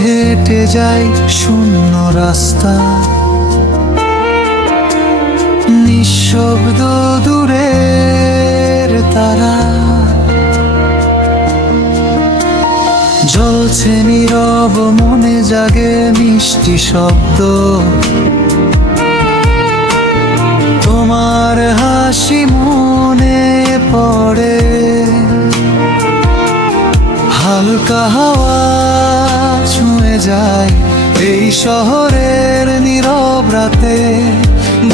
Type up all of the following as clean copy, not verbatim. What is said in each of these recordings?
হেঁটে যাই শূন্য রাস্তা, নিঃশব্দ দূরের তারা জ্বলছে নীরব, মনে জাগে মিষ্টি শব্দ। তোমার হাসি মনে পড়ে, হালকা হাওয়া ছুঁয়ে যায় এই শহরের নীরব রাতে,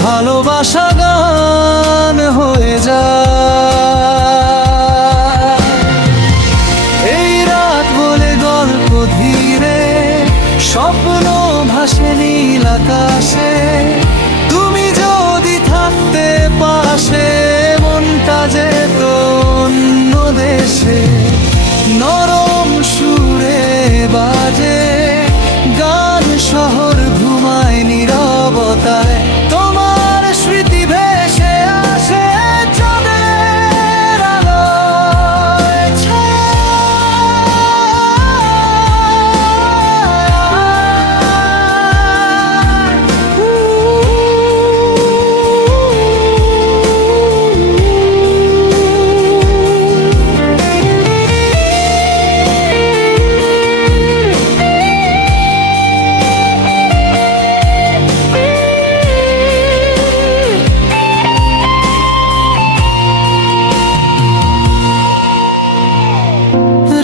ভালোবাসা গান হয়ে যায়। এই রাত বলে গল্প ধীরে, স্বপ্ন ভাসে নীল আকাশে। তুমি যদি থাকতে পাশে, মনটা যেত অন্য দেশে। নরম সুরে বাজে গান, শহর ঘুমায় নীরবতায়। তোমার স্মৃতি ভেসে আসে চাঁদের আলোয়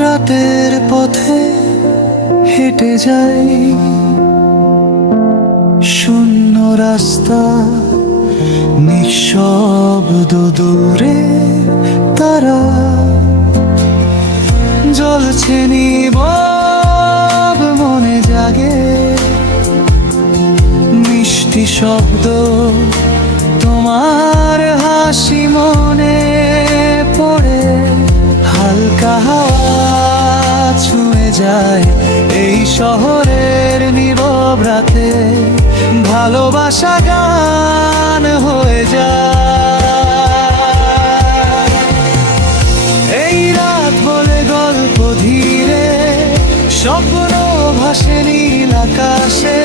রাতের পথে হেঁটে যাই শূন্য রাস্তা, নিঃশব্দ দূরে তারা জ্বলছে নীরব, মনে জাগে মিষ্টি শব্দ। তোমার হাসি মনে পড়ে, হালকা হাওয়া ছুঁয়ে যায় এই শহরের নীরব রাতে, ভালোবাসা গান হয়ে যায়। এই রাত বলে গল্প ধীরে, স্বপ্ন ভাসে নীল আকাশে।